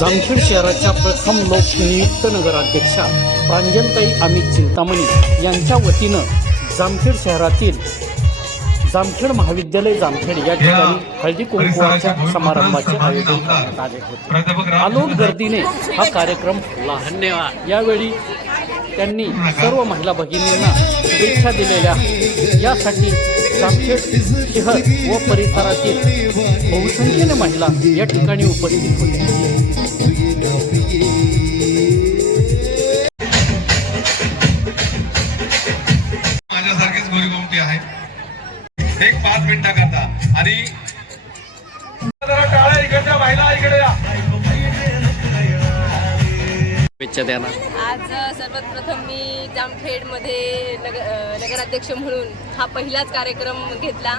जामखेड शहराच्या प्रथम लोकनियुक्त नगराध्यक्षा प्रांजलताई अमित चिंतामणी यांच्या वतीनं जामखेड शहरातील जामखेड महाविद्यालय जामखेड या ठिकाणी हळदी कुंकवाच्या समारंभाचे आयोजन करण्यात आले होते. आलोक गर्दीने हा कार्यक्रम धन्यवाद यावेळी त्यांनी सर्व महिला भगिनींना शुभेच्छा दिलेल्या. यासाठी जामखेड शहर व परिसरातील बहुसंख्येने महिला या ठिकाणी उपस्थित होत्या. एक पाच मिनिटाकरता आणि जरा टाळा इकडच्या महिला इकडे या. शुभेच्छा द्या ना. आज सर्वात प्रथम मी जामखेडमध्ये नग नगराध्यक्ष म्हणून हा पहिलाच कार्यक्रम घेतला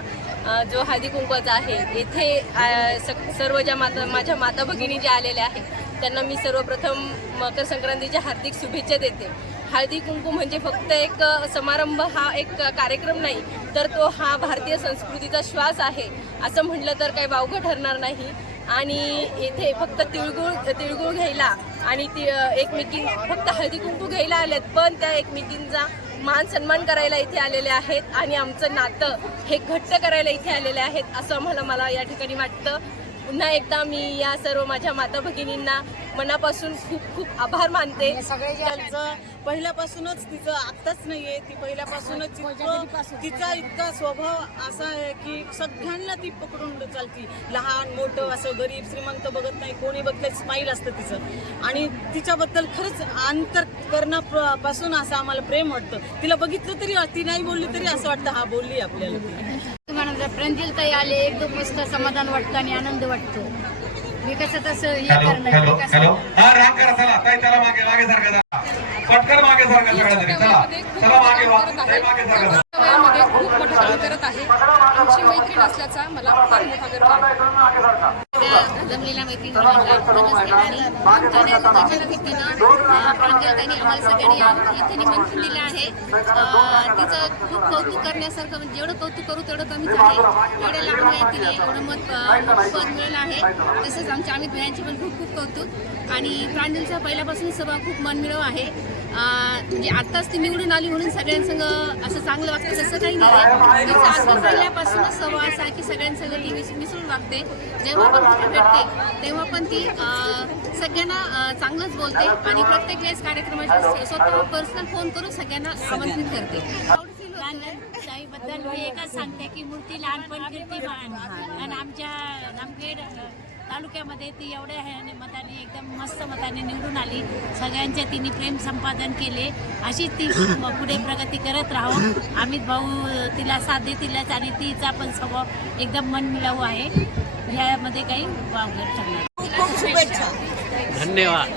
जो हळदी कुंकवाचा आहे. येथे सर्व ज्या माता माझ्या माता भगिनी ज्या आलेल्या आहेत त्यांना मी सर्वप्रथम मकर संक्रांतीच्या हार्दिक शुभेच्छा देते. हळदी कुंकू म्हणजे फक्त एक समारंभ हा एक कार्यक्रम नाही तर तो हा भारतीय संस्कृतीचा श्वास आहे असं म्हटलं तर काही वावगं ठरणार नाही. आणि येथे फक्त तिळगुळ तिळगुळ घ्यायला आणि ती एकमेकी फक्त हळदी कुंकू घ्यायला आलेत पण त्या एकमेकींचा मान सन्मान करायला इथे आलेले आहेत आणि आमचं नातं हे घट्ट करायला इथे आलेले आहेत असं आम्हाला मला या ठिकाणी वाटतं. पुन्हा एकदा मी या सर्व माझ्या माता भगिनींना मनापासून खूप खूप आभार मानते. त्यांचं पहिल्यापासूनच तिचं आत्ताच नाहीये ती पहिल्यापासूनच तिचा इतका स्वभाव असा आहे की सगळ्यांना ती पकडून चालती. लहान मोठं असं गरीब श्रीमंत बघत नाही कोणी बघत स्माईल असतं तिचं. आणि तिच्याबद्दल खरंच अंतकरणापासून असं आम्हाला प्रेम वाटतं. तिला बघितलं तरी ती नाही बोलली तरी असं वाटतं हा बोलली आपल्याला ती तुम्हाला प्रणजिल ताई आले एकदम मस्त समाधान वाटतं आणि आनंद वाटतो. मी कसं तसं हे करणार हॅलो मी कसं- हॅलो हा राग करा चला. ताई चला मागे मागे सारखा जरा. पटकन मागे खूप मोठं काम करत आहे. आमची मैत्रीण असल्याचा मला फार मोठा गर्व आहे. जमलेल्या मैत्रिणीला आणि आमच्या आम्हाला सगळ्यांनी इथे निमंत्रण दिलं आहे तिचं खूप कौतुक करण्यासारखं म्हणजे जेवढं कौतुक करू तेवढं कमीच आहे. एवढ्या लहान वयात तिने एवढं मत पद मिळवलं आहे. तसेच आमच्या अमित भयांचे पण खूप खूप कौतुक. आणि प्रांजलचा पहिल्यापासून सभा खूप मनमिळव आहे. म्हणजे आत्ताच ती निवडून आली म्हणून सगळ्यांसंग असं चांगलं वागतं तसं काही नाही. आहे तिचा अगदी पहिल्यापासूनच आहे की सगळ्यांसंग ती मिस- मिसळून वागते. जेव्हा पण कुठे भेटते तेव्हा पण ती सगळ्यांना चांगलंच बोलते आणि प्रत्येक वेळेस कार्यक्रमाची स्वतः पर्सनल फोन करून सगळ्यांना आमंत्रित करते. ताईबद्दल मी एकच सांगते की मूर्ती लहानपण कीर्तिमान आणि आमच्या नामखेड अ, तालुक्यामध्ये ती एवढ्या ह्याने मताने एकदम मस्त मताने निवडून आली. सगळ्यांचे तिने प्रेम संपादन केले. अशीच ती पुढे प्रगती करत राहो. अमित भाऊ तिला साथ देतीलच आणि तिचा पण स्वभाव एकदम मनमिळावू आहे. ह्यामध्ये काही वावगं ठरणार खूप शुभेच्छा. धन्यवाद.